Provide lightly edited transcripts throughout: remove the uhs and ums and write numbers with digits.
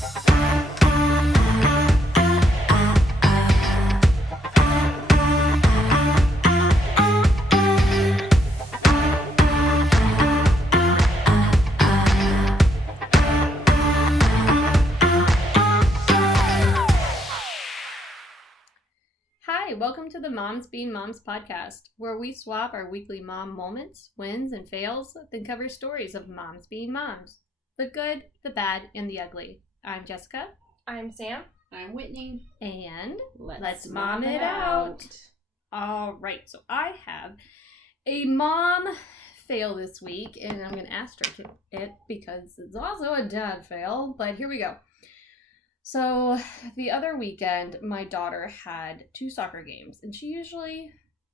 Welcome to the Moms Being Moms podcast, where we swap our weekly mom moments, wins, and fails, then cover stories of moms being moms. The good, the bad, and the ugly. I'm Jessica. I'm Sam. I'm Whitney. And let's mom it out. All right, so I have a mom fail this week, and I'm going to asterisk it because it's also a dad fail, but here we go. So the other weekend, my daughter had 2 soccer games, and she usually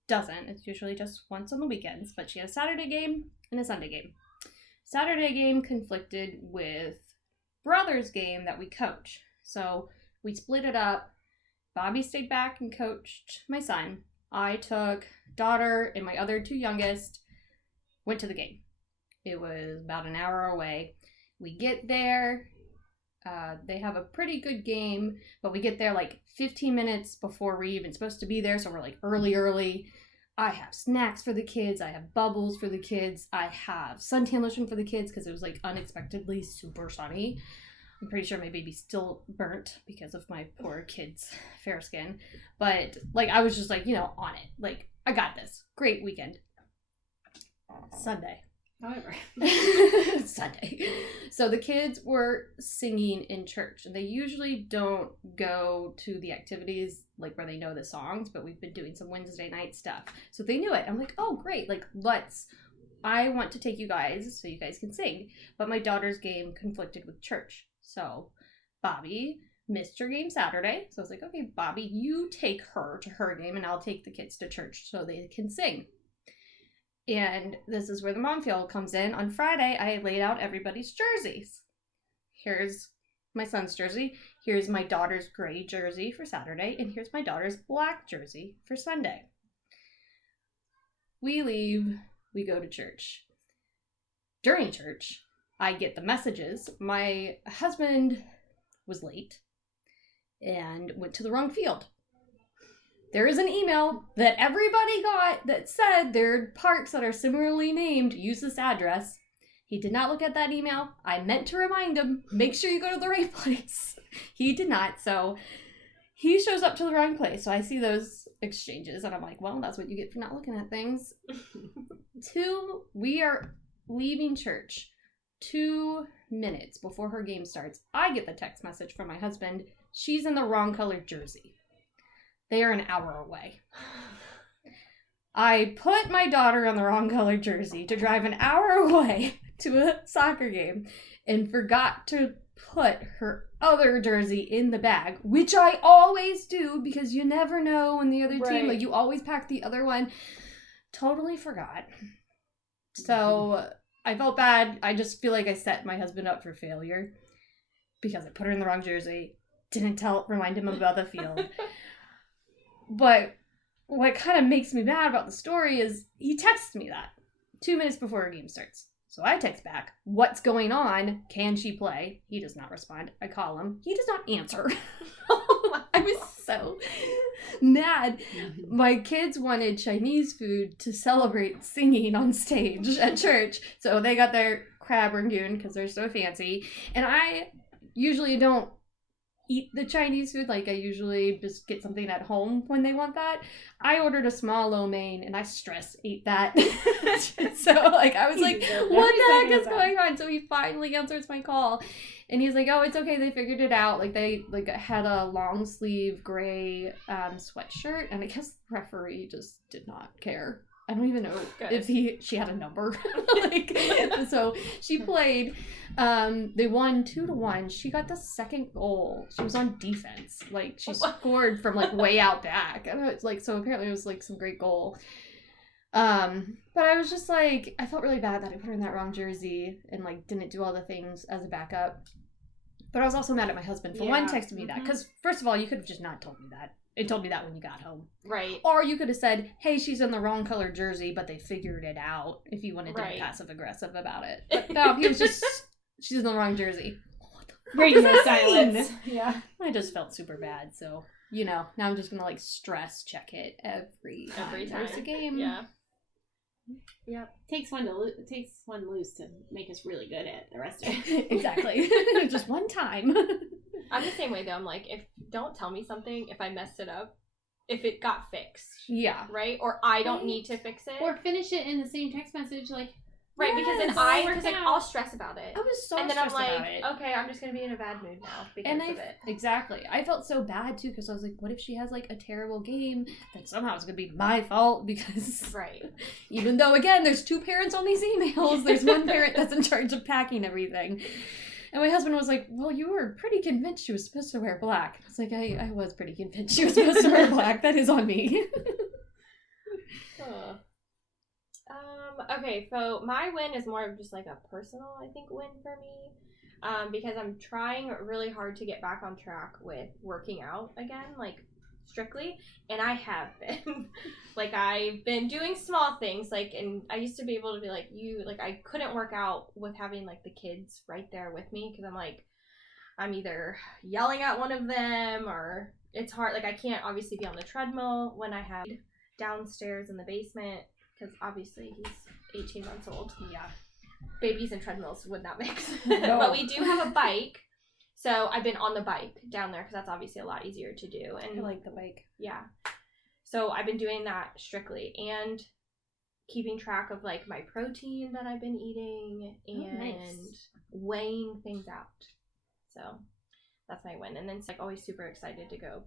doesn't. It's usually just once on the weekends, but she had a Saturday game and a Sunday game. Saturday game conflicted with brother's game that we coach. So we split it up. Bobby stayed back and coached my son. I took daughter and my other 2 youngest, went to the game. It was about an hour away. We get there. They have a pretty good game, but we get there like 15 minutes before we're even supposed to be there, so we're like early. I have snacks for the kids. I have bubbles for the kids. I have suntan lotion for the kids because it was like unexpectedly super sunny. I'm pretty sure my baby's still burnt because of my poor kid's fair skin. But like I was just like, on it. Like, I got this. Great weekend. Sunday. However. Sunday. So the kids were singing in church, and they usually don't go to the activities like where they know the songs, but we've been doing some Wednesday night stuff. So they knew it. I'm like, oh, great. Like, I want to take you guys so you guys can sing. But my daughter's game conflicted with church. So Bobby missed her game Saturday. So I was like, okay, Bobby, you take her to her game, and I'll take the kids to church so they can sing. And this is where the mom fail comes in. On Friday, I laid out everybody's jerseys. Here's my son's jersey. Here's my daughter's gray jersey for Saturday. And here's my daughter's black jersey for Sunday. We leave. We go to church. During church, I get the messages. My husband was late and went to the wrong field. There is an email that everybody got that said there are parks that are similarly named. Use this address. He did not look at that email. I meant to remind him, make sure you go to the right place. He did not. So he shows up to the wrong place. So I see those exchanges and I'm like, well, that's what you get for not looking at things. 2, we are leaving church 2 minutes before her game starts. I get the text message from my husband. She's in the wrong colored jersey. They are an hour away. I put my daughter on the wrong colored jersey to drive an hour away to a soccer game and forgot to put her other jersey in the bag, which I always do because you never know when the other team, like you always pack the other one. Totally forgot. So I felt bad. I just feel like I set my husband up for failure because I put her in the wrong jersey, didn't remind him about the field. But what kind of makes me mad about the story is he texts me that 2 minutes before our game starts. So I text back, what's going on? Can she play? He does not respond. I call him. He does not answer. I was so mad. My kids wanted Chinese food to celebrate singing on stage at church. So they got their crab rangoon because they're so fancy. And I usually don't eat the Chinese food. Like I usually just get something at home when they want that. I ordered a small lo mein and I ate that. So like I was like, what the heck is going on? So he finally answers my call and he's like, oh, it's okay, they figured it out. Like they had a long sleeve gray sweatshirt, and I guess the referee just did not care. I don't even know if she had a number. So she played. They won 2-1. She got the second goal. She was on defense. Like she scored from like way out back. And it's like, so apparently it was like some great goal. But I was just like, I felt really bad that I put her in that wrong jersey and like didn't do all the things as a backup. But I was also mad at my husband for one texting me that, because first of all, you could have just not told me that. It told me that when you got home. Right. Or you could have said, hey, she's in the wrong color jersey, but they figured it out, if you wanted to be passive aggressive about it. But no, he was just, she's in the wrong jersey. What the Radio silence. Yeah. I just felt super bad, so now I'm just gonna stress check it every time there's a game. Yeah. Yep. Takes one to lose to make us really good at the rest of it. Exactly. Just one time. I'm the same way though. I'm like, don't tell me something if I messed it up. If it got fixed. Yeah. Right? Or I don't need to fix it. Or finish it in the same text message, right, because then I'll stress about it. I was so and then stressed I'm about like, it. okay, I'm just gonna be in a bad mood now because of it. Exactly. I felt so bad too because I was like, what if she has a terrible game that somehow it's gonna be my fault because right. Even though again there's 2 parents on these emails, there's one parent that's in charge of packing everything. And my husband was like, well, you were pretty convinced she was supposed to wear black. It's like, I was pretty convinced she was supposed to wear black. That is on me. Okay, so my win is more of just a personal, I think, win for me. Because I'm trying really hard to get back on track with working out again, strictly. And I have been. I've been doing small things, and I used to be able to be I couldn't work out with having, the kids right there with me, because I'm either yelling at one of them, or it's hard, I can't obviously be on the treadmill when I have downstairs in the basement, because obviously he's 18 months old. Yeah. Babies and treadmills would not mix. No. But we do have a bike. So I've been on the bike down there because that's obviously a lot easier to do. And I like the bike. Yeah. So I've been doing that strictly and keeping track of my protein that I've been eating and weighing things out. So that's my win. And then it's always super excited to go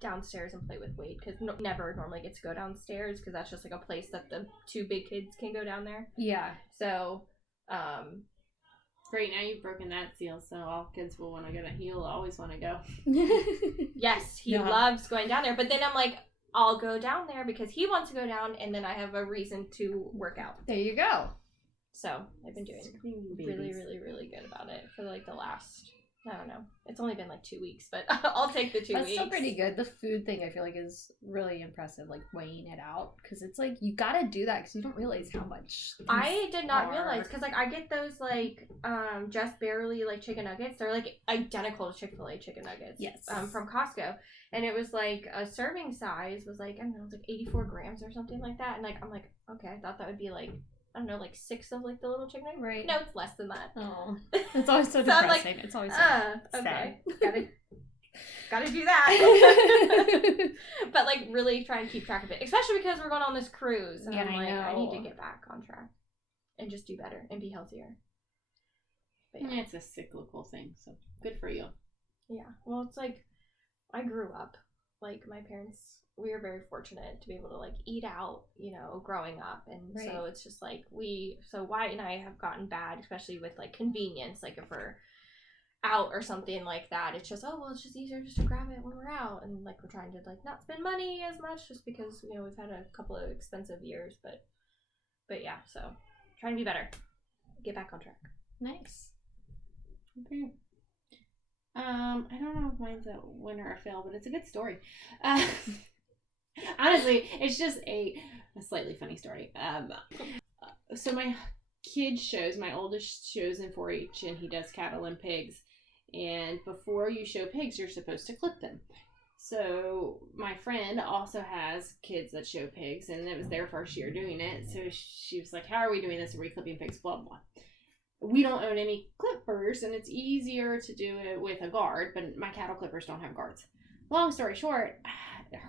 downstairs and play with Wade because never normally get to go downstairs because that's just a place that the 2 big kids can go down there. Yeah. So great, now you've broken that seal, so all kids will want to go to, he'll always want to go. Yes, he loves going down there, but then I'm I'll go down there because he wants to go down, and then I have a reason to work out. There you go. So I've been doing really, really, really good about it for the last, I don't know. It's only been 2 weeks, but I'll take the 2 weeks. That's still pretty good. The food thing I feel is really impressive, weighing it out. Because it's you gotta do that because you don't realize how much. I did not realize because I get those just barely chicken nuggets. They're identical to Chick-fil-A chicken nuggets. Yes. From Costco. And it was a serving size was I don't know, it was 84 grams or something like that. And I'm okay, I thought that would be I don't know, 6 of the little chicken nuggets. Right. No, it's less than that. Oh, it's always so So depressing. It's always so okay, gotta do that. But really try and keep track of it, especially because we're going on this cruise. And yeah, I need to get back on track and just do better and be healthier. But yeah, it's a cyclical thing, so good for you. Yeah, well, it's I grew up my parents. We were very fortunate to be able to eat out, growing up. And right. So it's just so Wyatt and I have gotten bad, especially with convenience, if we're out or something like that. It's just, it's just easier just to grab it when we're out. And we're trying to not spend money as much just because, we've had a couple of expensive years, but yeah, so trying to be better, get back on track. Nice. Okay. I don't know if mine's a win or a fail, but it's a good story. Honestly, it's just a slightly funny story. So my kid shows, my oldest shows in 4-H, and he does cattle and pigs. And before you show pigs, you're supposed to clip them. So my friend also has kids that show pigs, and it was their first year doing it. So she was like, how are we doing this? Are we clipping pigs? Blah, blah. We don't own any clippers, and it's easier to do it with a guard, but my cattle clippers don't have guards. Long story short,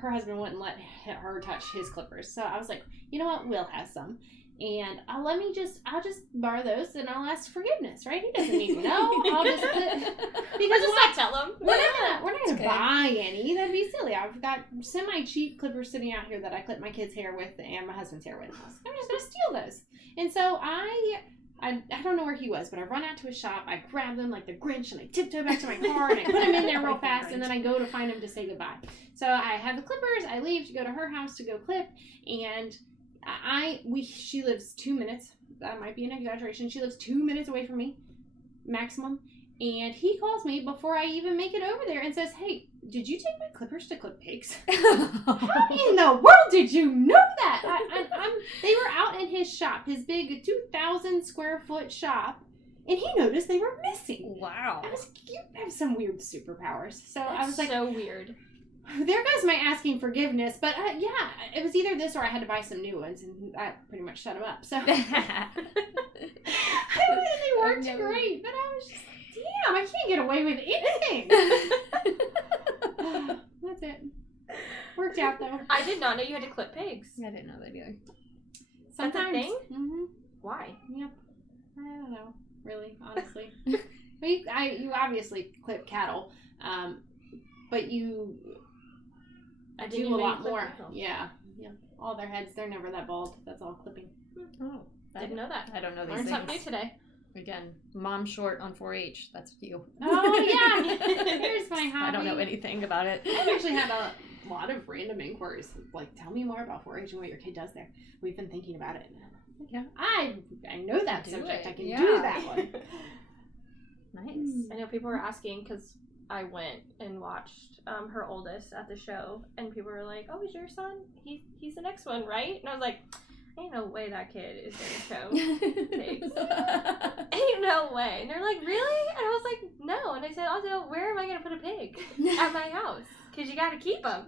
her husband wouldn't let her touch his clippers. So I was like, you know what? We'll have some. And I'll just borrow those, and I'll ask forgiveness, right? He doesn't need to know. I'll just because not tell him. We're not gonna buy any. That'd be silly. I've got semi-cheap clippers sitting out here that I clip my kids' hair with and my husband's hair with. I'm just gonna steal those. And so I don't know where he was, but I run out to his shop. I grab them like the Grinch, and I tiptoe back to my car, and I put them in there real fast, and then I go to find him to say goodbye. So I have the clippers. I leave to go to her house to go clip, and she lives 2 minutes. That might be an exaggeration. She lives 2 minutes away from me, maximum. And he calls me before I even make it over there and says, hey, did you take my clippers to clip pigs? How in the world did you know that? They were out in his shop, his big 2,000 square foot shop. and he noticed they were missing. Wow. I was like, you have some weird superpowers. So I was like, so weird. there goes my asking forgiveness. But yeah, it was either this or I had to buy some new ones, and that pretty much shut him up. So they worked great, but I was just like, damn, I can't get away with anything. That's it. Worked out though. I did not know you had to clip pigs. I didn't know that either. That's a thing? Mm-hmm. Why? Yep. I don't know. Really, honestly. You obviously clip cattle, but you I didn't do a even lot clip more. cattle. Yeah. All their heads, they're never that bald. That's all clipping. Oh, Didn't know that. I don't know these Learned things. something new today. Again, mom short on 4-H. That's you. Oh yeah. Here's my hobby. I don't know anything about it. I've actually had a lot of random inquiries. Like, tell me more about 4-H and what your kid does there. We've been thinking about it. Yeah, I know that Do subject. it. I can Yeah. do that one. Nice. I know people were asking because I went and watched her oldest at the show, and people were like, "Oh, is your son? He's the next one, right?" And I was like, "Ain't no way that kid is gonna show pigs. Ain't no way." And they're like, "Really?" And I was like, "No." And I said, "Also, where am I gonna put a pig at my house? Because you got to keep them,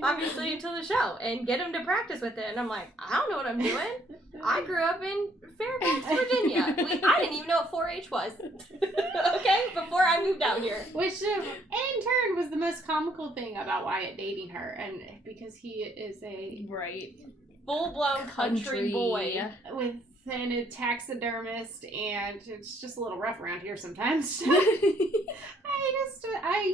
obviously, until the show and get them to practice with it." And I'm like, "I don't know what I'm doing. I grew up in Fairfax, Virginia. I didn't even know what 4-H was. Okay, before I moved out here." Which, in turn, was the most comical thing about Wyatt dating her, and because he is a Right. Full-blown country boy. with a taxidermist, and it's just a little rough around here sometimes. I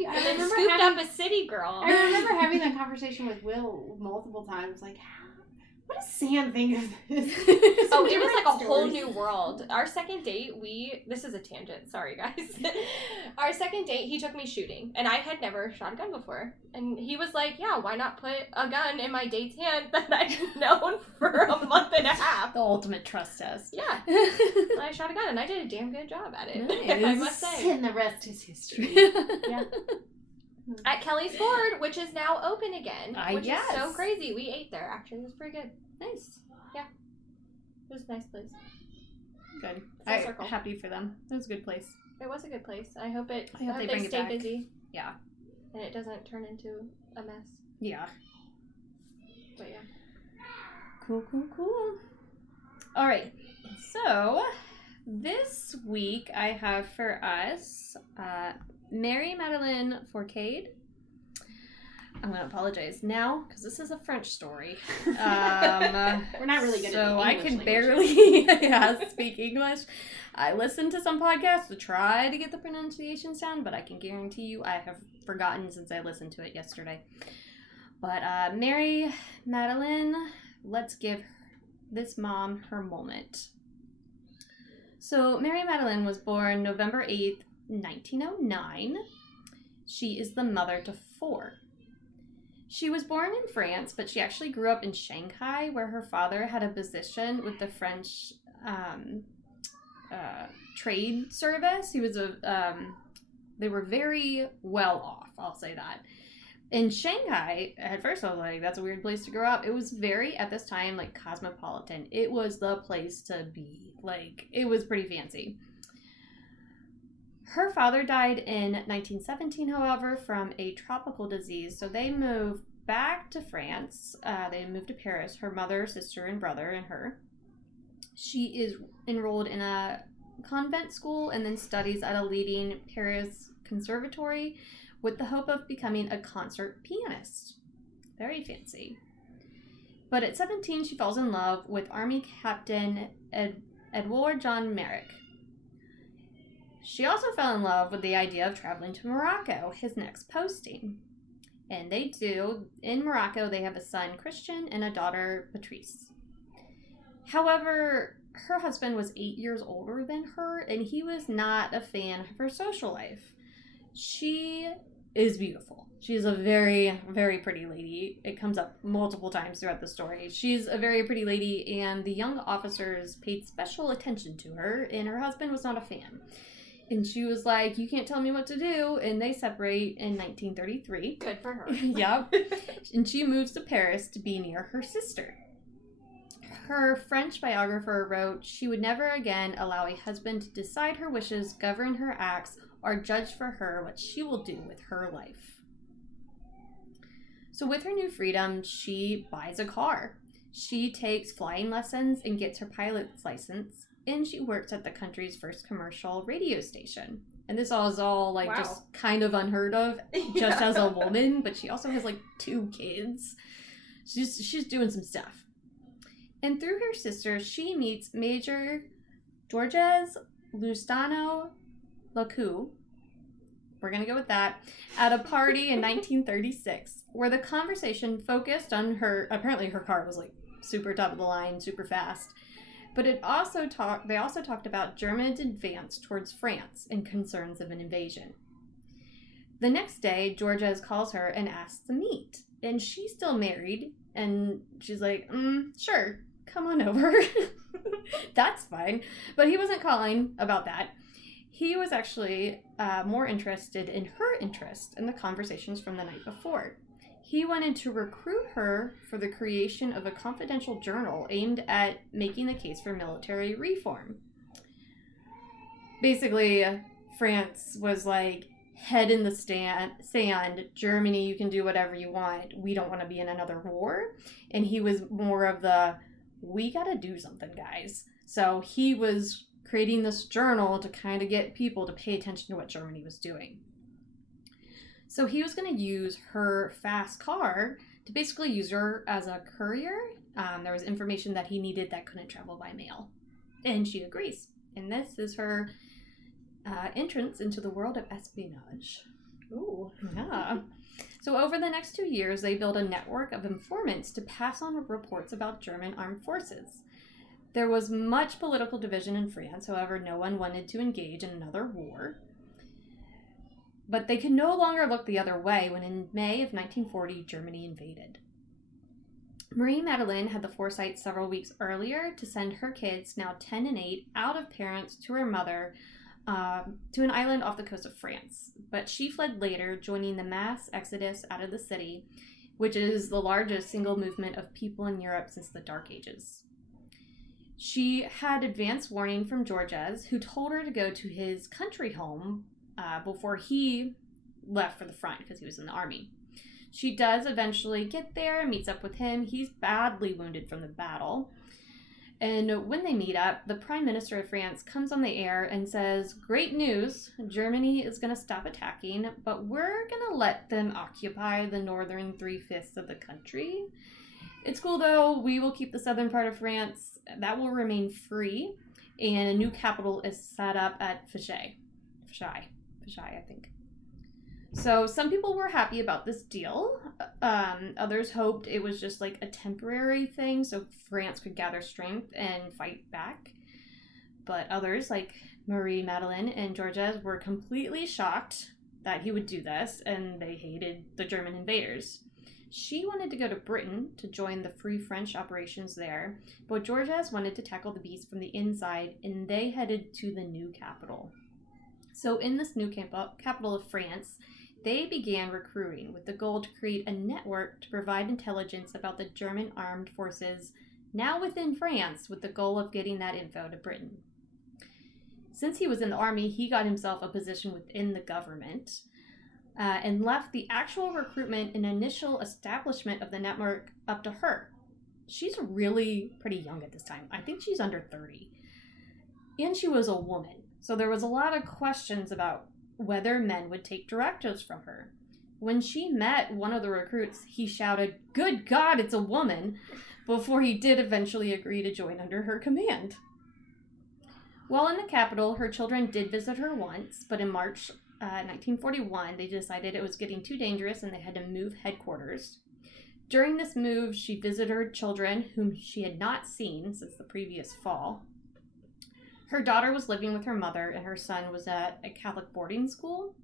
And then remember scooped having, up a city girl. I remember having that conversation with Will multiple times. Like, what does Sam think of this? Oh, it was like a whole Stories. new world. Our second date, this is a tangent, sorry guys. Our second date, he took me shooting, and I had never shot a gun before. And he was like, "Yeah, why not put a gun in my date's hand that I've known for a month and a half?" The ultimate trust test. Yeah. And I shot a gun, and I did a damn good job at it, Nice. I must say. And the rest is history. Yeah. At Kelly's Ford, which is now open again, which yes. is so crazy. We ate there, actually. It was pretty good. Nice. It was a nice place. Good. Full circle. Happy for them. It was a good place. It was a good place. I hope I hope they they bring it stay back. busy. Yeah. And it doesn't turn into a mess. Yeah. But yeah. Cool. All right. So, this week I have for us Marie-Madeleine Fourcade. I'm going to apologize now because this is a French story. We're not really good at So the I English can language. barely speak English. I listened to some podcasts to try to get the pronunciations down, but I can guarantee you I have forgotten since I listened to it yesterday. But Marie-Madeleine, let's give this mom her moment. So Marie-Madeleine was born November 8th, 1909. She is the mother to 4. She was born in France, but she actually grew up in Shanghai, where her father had a position with the French trade service. He was they were very well off, I'll say that. In Shanghai, at first I was like, that's a weird place to grow up. It was very, at this time, like, cosmopolitan. It was the place to be. Like, it was pretty fancy. Her father died in 1917, however, from a tropical disease, so they moved back to France. They moved to Paris, her mother, sister, and brother, and her. She is enrolled in a convent school and then studies at a leading Paris conservatory with the hope of becoming a concert pianist. Very fancy. But at 17, she falls in love with Army Captain Edouard John Merrick. She also fell in love with the idea of traveling to Morocco, his next posting. And they do. In Morocco, they have a son, Christian, and a daughter, Patrice. However, her husband was 8 years older than her, and he was not a fan of her social life. She is beautiful. She is a very, very pretty lady. It comes up multiple times throughout the story. She's a very pretty lady, and the young officers paid special attention to her, and her husband was not a fan. And she was like, "You can't tell me what to do," and they separate in 1933. Good for her. Yep. And she moves to Paris to be near her sister. Her French biographer wrote, "She would never again allow a husband to decide her wishes, govern her acts, or judge for her what she will do with her life." So with her new freedom, she buys a car. She takes flying lessons and gets her pilot's license, and she works at the country's first commercial radio station. And this all is Wow. just kind of unheard of just as a woman, but she also has 2 kids. She's doing some stuff. And through her sister, she meets Major Georges Lustano Lacoux, we're going to go with that, at a party in 1936, where the conversation focused on apparently her car was super top of the line, super fast. But they also talked about Germany's advance towards France and concerns of an invasion. The next day, Georges calls her and asks to meet. And she's still married, and she's like, sure, come on over. That's fine. But he wasn't calling about that. He was actually more interested in her interest in the conversations from the night before. He wanted to recruit her for the creation of a confidential journal aimed at making the case for military reform. Basically, France was head in the sand, Germany, you can do whatever you want. We don't want to be in another war. And he was more of we got to do something, guys. So he was creating this journal to kind of get people to pay attention to what Germany was doing. So he was going to use her fast car to basically use her as a courier. There was information that he needed that couldn't travel by mail. And she agrees. And this is her entrance into the world of espionage. Ooh. Yeah. So over the next 2 years, they built a network of informants to pass on reports about German armed forces. There was much political division in France, however, no one wanted to engage in another war. But they could no longer look the other way when in May of 1940, Germany invaded. Marie-Madeleine had the foresight several weeks earlier to send her kids, now 10 and 8, out of parents to her mother to an island off the coast of France. But she fled later, joining the mass exodus out of the city, which is the largest single movement of people in Europe since the Dark Ages. She had advance warning from Georges, who told her to go to his country home before he left for the front because he was in the army. She does eventually get there, meets up with him. He's badly wounded from the battle. And when they meet up, the Prime Minister of France comes on the air and says, "Great news, Germany is going to stop attacking, but we're going to let them occupy the northern 3/5 of the country. It's cool though, we will keep the southern part of France. That will remain free, and a new capital is set up at Fichai, I think." So some people were happy about this deal. Others hoped it was just a temporary thing so France could gather strength and fight back. But others, like Marie-Madeleine and Georges, were completely shocked that he would do this, and they hated the German invaders. She wanted to go to Britain to join the Free French operations there, but Georges wanted to tackle the beast from the inside, and they headed to the new capital. So in this new capital of France, they began recruiting with the goal to create a network to provide intelligence about the German armed forces now within France, with the goal of getting that info to Britain. Since he was in the army, he got himself a position within the government and left the actual recruitment and initial establishment of the network up to her. She's really pretty young at this time. I think she's under 30. And she was a woman. So there was a lot of questions about whether men would take directives from her. When she met one of the recruits, he shouted, "Good God, it's a woman," before he did eventually agree to join under her command. While in the capital, her children did visit her once, but in March 1941, they decided it was getting too dangerous and they had to move headquarters. During this move, she visited her children, whom she had not seen since the previous fall. Her daughter was living with her mother, and her son was at a Catholic boarding school.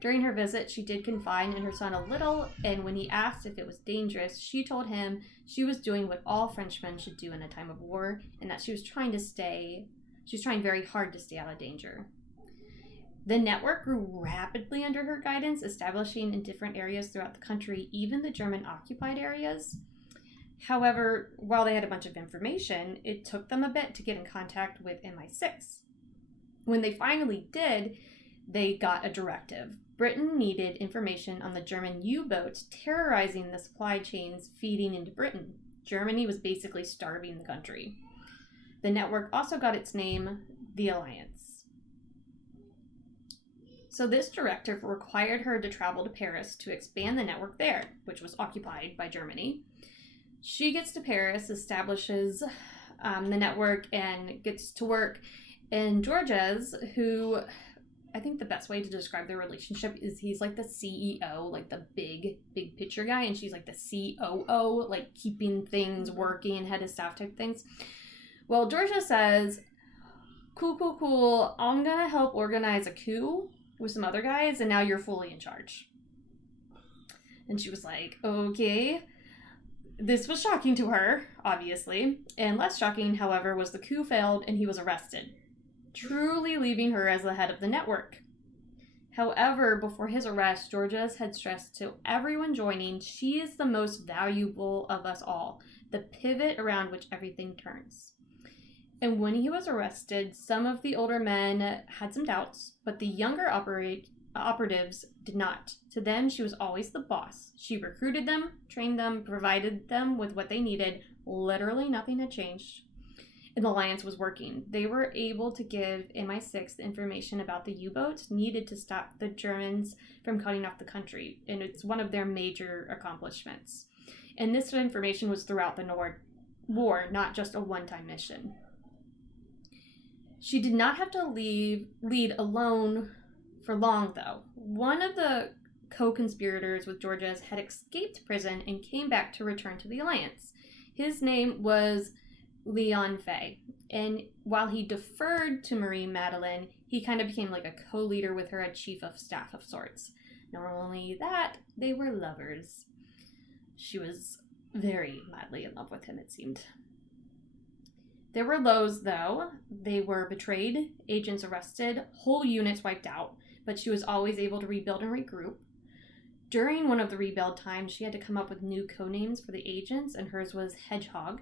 During her visit, she did confide in her son a little, and when he asked if it was dangerous, she told him she was doing what all Frenchmen should do in a time of war, and that she was trying very hard to stay out of danger. The network grew rapidly under her guidance, establishing in different areas throughout the country, even the German-occupied areas. However, while they had a bunch of information, it took them a bit to get in contact with MI6. When they finally did, they got a directive. Britain needed information on the German U-boats terrorizing the supply chains feeding into Britain. Germany was basically starving the country. The network also got its name, the Alliance. So this directive required her to travel to Paris to expand the network there, which was occupied by Germany. She gets to Paris, establishes the network, and gets to work. And Georges, who I think the best way to describe their relationship is he's like the CEO, like the big picture guy, and she's like the COO, like keeping things working, head of staff type things. Well, Georgia says, cool, I'm gonna help organize a coup with some other guys, and now you're fully in charge. And she was like, okay. This was shocking to her, obviously, and less shocking, however, was the coup failed and he was arrested, truly leaving her as the head of the network. However, before his arrest, Georges had stressed to everyone joining, she is the most valuable of us all, the pivot around which everything turns. And when he was arrested, some of the older men had some doubts, but the younger operatives did not. To them, she was always the boss. She recruited them, trained them, provided them with what they needed. Literally nothing had changed. And the alliance was working. They were able to give MI6 the information about the U-boats needed to stop the Germans from cutting off the country. And it's one of their major accomplishments. And this information was throughout the war, not just a one-time mission. She did not have to lead alone for long, though. One of the co-conspirators with Georges had escaped prison and came back to return to the alliance. His name was Leon Fay, and while he deferred to Marie-Madeleine, he kind of became like a co-leader with her, a chief of staff of sorts. Not only that, they were lovers. She was very madly in love with him, it seemed. There were lows, though. They were betrayed, agents arrested, whole units wiped out, but she was always able to rebuild and regroup. During one of the rebuild times, she had to come up with new codenames for the agents, and hers was Hedgehog.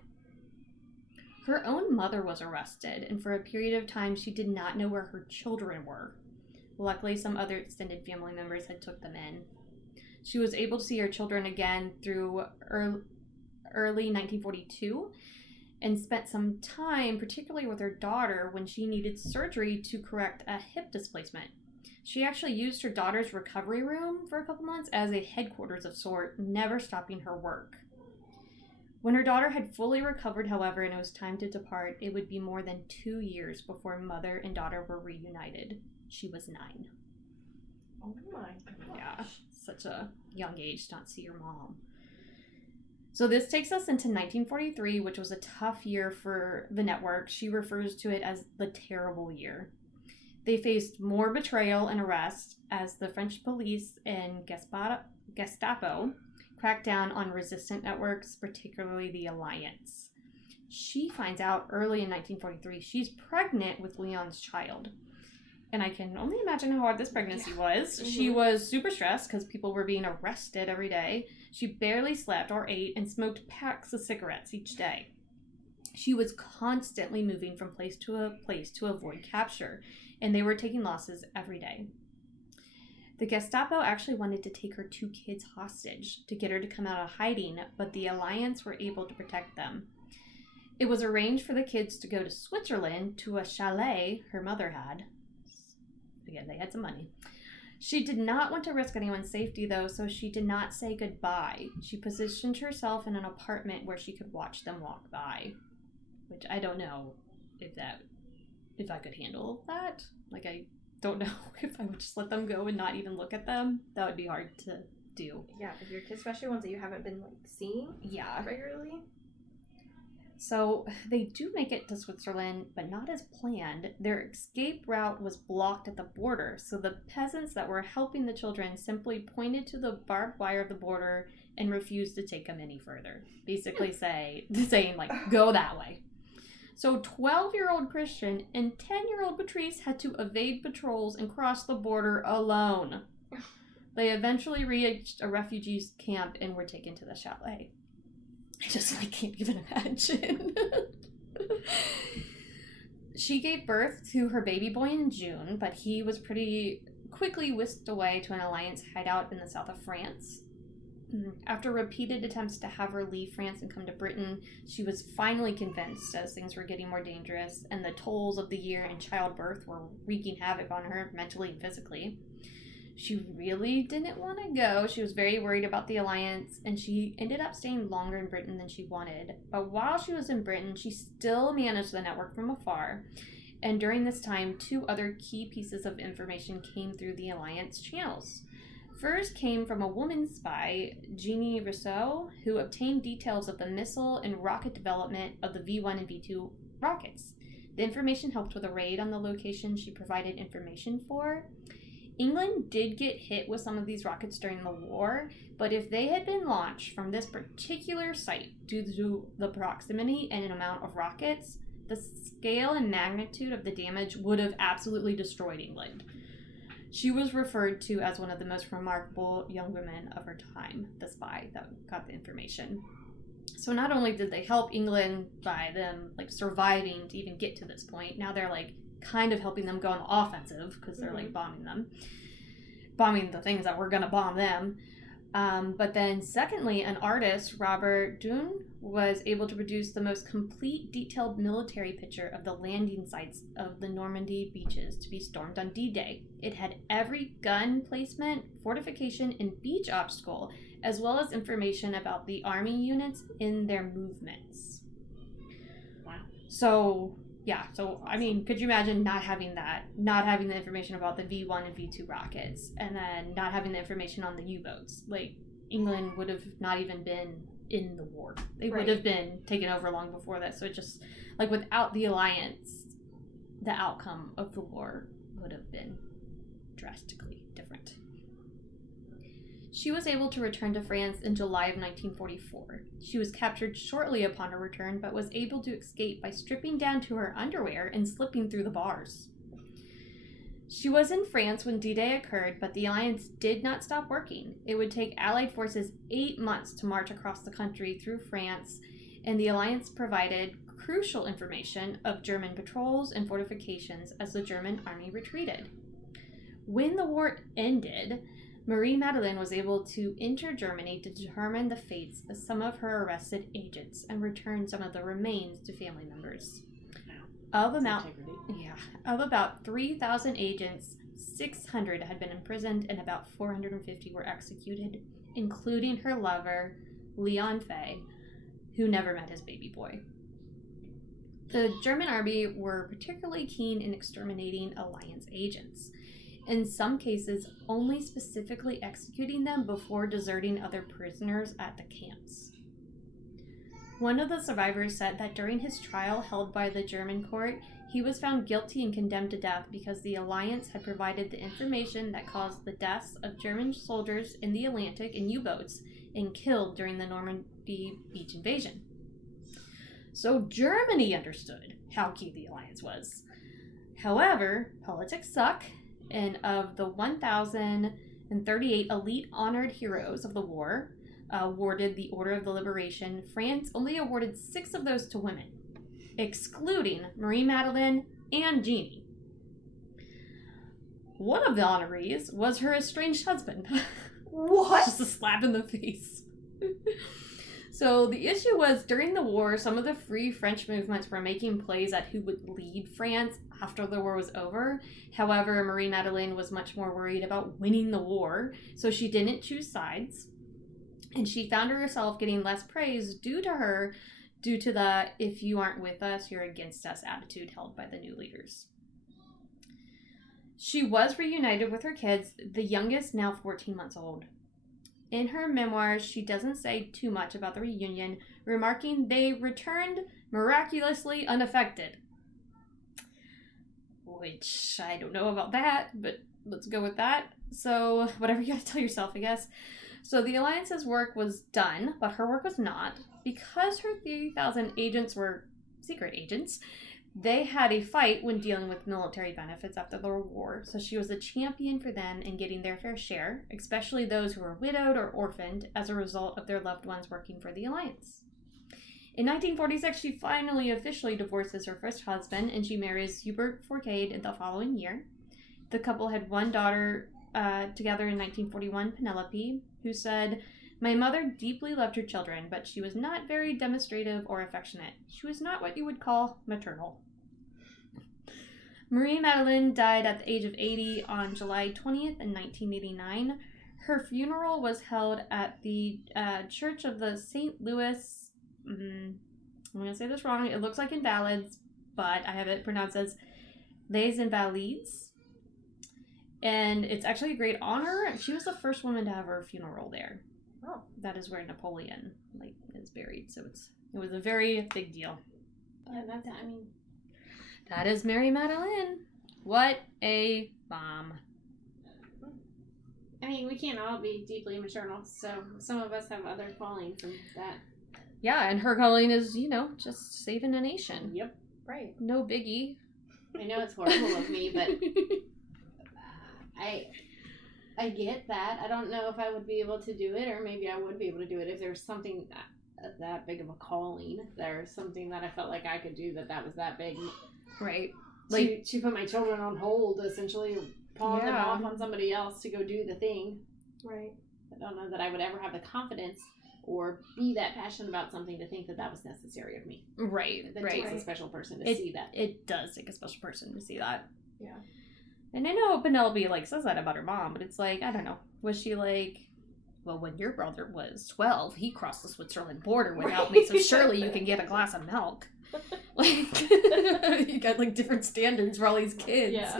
Her own mother was arrested, and for a period of time, she did not know where her children were. Luckily, some other extended family members had took them in. She was able to see her children again through early 1942, and spent some time, particularly with her daughter, when she needed surgery to correct a hip displacement. She actually used her daughter's recovery room for a couple months as a headquarters of sort, never stopping her work. When her daughter had fully recovered, however, and it was time to depart, it would be more than 2 years before mother and daughter were reunited. She was 9. Oh my gosh. Yeah, such a young age to not see your mom. So this takes us into 1943, which was a tough year for the network. She refers to it as the terrible year. They faced more betrayal and arrest as the French police and Gestapo cracked down on resistant networks, particularly the Alliance. She finds out early in 1943 she's pregnant with Leon's child. And I can only imagine how hard this pregnancy was. Mm-hmm. She was super stressed because people were being arrested every day. She barely slept or ate and smoked packs of cigarettes each day. She was constantly moving from place to avoid capture, and they were taking losses every day. The Gestapo actually wanted to take her 2 kids hostage to get her to come out of hiding, but the Alliance were able to protect them. It was arranged for the kids to go to Switzerland to a chalet her mother had. Again, they had some money. She did not want to risk anyone's safety, though, so she did not say goodbye. She positioned herself in an apartment where she could watch them walk by, which I don't know if I could handle that. Like, I don't know if I would just let them go and not even look at them. That would be hard to do. Yeah, if your kids, especially ones that you haven't been, like, seeing regularly. So they do make it to Switzerland, but not as planned. Their escape route was blocked at the border, so the peasants that were helping the children simply pointed to the barbed wire of the border and refused to take them any further. Basically saying, like, go that way. So 12-year-old Christian and 10-year-old Patrice had to evade patrols and cross the border alone. They eventually reached a refugees camp and were taken to the chalet. I just can't even imagine. She gave birth to her baby boy in June, but he was pretty quickly whisked away to an Alliance hideout in the south of France. After repeated attempts to have her leave France and come to Britain, she was finally convinced, as things were getting more dangerous and the tolls of the year in childbirth were wreaking havoc on her mentally and physically. She really didn't want to go. She was very worried about the Alliance, and she ended up staying longer in Britain than she wanted. But while she was in Britain, she still managed the network from afar. And during this time, 2 other key pieces of information came through the Alliance channels. First came from a woman spy, Jeannie Rousseau, who obtained details of the missile and rocket development of the V-1 and V-2 rockets. The information helped with a raid on the location she provided information for. England did get hit with some of these rockets during the war, but if they had been launched from this particular site due to the proximity and amount of rockets, the scale and magnitude of the damage would have absolutely destroyed England. She was referred to as one of the most remarkable young women of her time, the spy that got the information. So not only did they help England by them surviving to even get to this point, now they're kind of helping them go on the offensive because they're bombing the things that were going to bomb them. But then secondly, an artist, Robert Dunn, was able to produce the most complete detailed military picture of the landing sites of the Normandy beaches to be stormed on D-Day. It had every gun placement, fortification, and beach obstacle, as well as information about the army units in their movements. Wow. So I mean, could you imagine not having that, not having the information about the V-1 and V-2 rockets, and then not having the information on the U-boats? England would have not even been in the war. They would have been taken over long before that. So it just, without the Alliance, the outcome of the war would have been drastically different. She was able to return to France in July of 1944. She was captured shortly upon her return, but was able to escape by stripping down to her underwear and slipping through the bars. She was in France when D-Day occurred, but the Alliance did not stop working. It would take Allied forces 8 months to march across the country through France, and the Alliance provided crucial information of German patrols and fortifications as the German army retreated. When the war ended, Marie-Madeleine was able to enter Germany to determine the fates of some of her arrested agents and return some of the remains to family members. Of about 3,000 agents, 600 had been imprisoned and about 450 were executed, including her lover, Leon Fay, who never met his baby boy. The German army were particularly keen in exterminating Alliance agents, in some cases only specifically executing them before deserting other prisoners at the camps. One of the survivors said that during his trial held by the German court, he was found guilty and condemned to death because the Alliance had provided the information that caused the deaths of German soldiers in the Atlantic in U-boats and killed during the Normandy beach invasion. So Germany understood how key the Alliance was. However, politics suck, and of the 1,038 elite honored heroes of the war, awarded the Order of the Liberation, France only awarded 6 of those to women, excluding Marie-Madeleine and Jeannie. One of the honorees was her estranged husband. What? Just a slap in the face. So the issue was, during the war, some of the Free French movements were making plays at who would lead France after the war was over. However, Marie-Madeleine was much more worried about winning the war, so she didn't choose sides. And she found herself getting less praise due to the "if you aren't with us, you're against us" attitude held by the new leaders. She was reunited with her kids, the youngest now 14 months old. In her memoirs, she doesn't say too much about the reunion, remarking they returned miraculously unaffected. Which, I don't know about that, but let's go with that. So, whatever you gotta tell yourself, I guess. So the Alliance's work was done, but her work was not. Because her 3,000 agents were secret agents, they had a fight when dealing with military benefits after the war, so she was a champion for them in getting their fair share, especially those who were widowed or orphaned as a result of their loved ones working for the Alliance. In 1946, she finally officially divorces her first husband, and she marries Hubert Fourcade in the following year. The couple had one daughter together in 1941, Penelope, who said, "My mother deeply loved her children, but she was not very demonstrative or affectionate. She was not what you would call maternal." Marie-Madeleine died at the age of 80 on July 20th in 1989. Her funeral was held at the Church of the St. Louis, I'm going to say this wrong, it looks like Invalids, but I have it pronounced as Les Invalides. And it's actually a great honor. She was the first woman to have her funeral there. Oh. That is where Napoleon is buried, so it was a very big deal. Yeah, That is Marie-Madeleine. What a mom. I mean, we can't all be deeply maternal, so some of us have other callings from that. Yeah, and her calling is, just saving a nation. Yep. Right. No biggie. I know it's horrible of me, but I get that. I don't know if I would be able to do it, or maybe I would be able to do it if there was something that big of a calling. There's something that I felt like I could do that was that big. Right. To put my children on hold, essentially, pawn them off on somebody else to go do the thing. Right. I don't know that I would ever have the confidence or be that passionate about something to think that was necessary of me. Right. It takes a special person to see that. It does take a special person to see that. Yeah. And I know Penelope says that about her mom, but it's I don't know. Was she well, when your brother was 12, he crossed the Switzerland border without me, so surely you can get a glass of milk. You got different standards for all these kids. Yeah.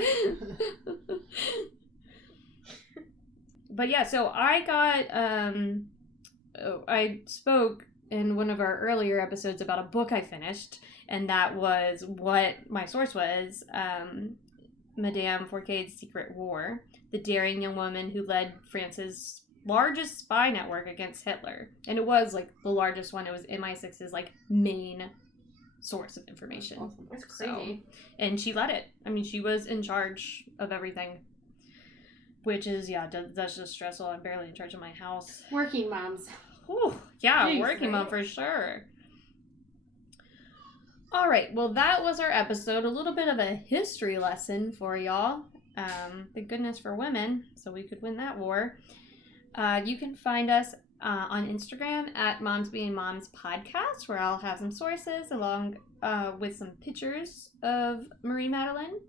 But yeah, so I got I spoke in one of our earlier episodes about a book I finished, and that was what my source was, Madame Fourcade's Secret War, the daring young woman who led France's largest spy network against Hitler. And it was the largest one. It was MI6's main source of information. That's awesome. That's crazy. And she led it. I mean, she was in charge of everything. Which is, that's just stressful. I'm barely in charge of my house. Working moms. Ooh, yeah, Jeez, working mom for sure. All right, well, that was our episode. A little bit of a history lesson for y'all. Thank goodness for women, so we could win that war. You can find us on Instagram at momsbeingmomspodcast, where I'll have some sources along with some pictures of Marie-Madeleine.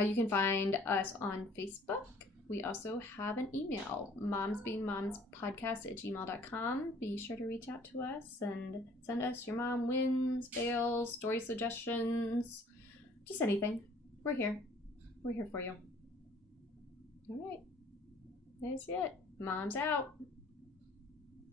You can find us on Facebook. We also have an email, momsbeingmomspodcast@gmail.com. Be sure to reach out to us and send us your mom wins, fails, story suggestions, just anything. We're here. We're here for you. All right. That's it. Mom's out.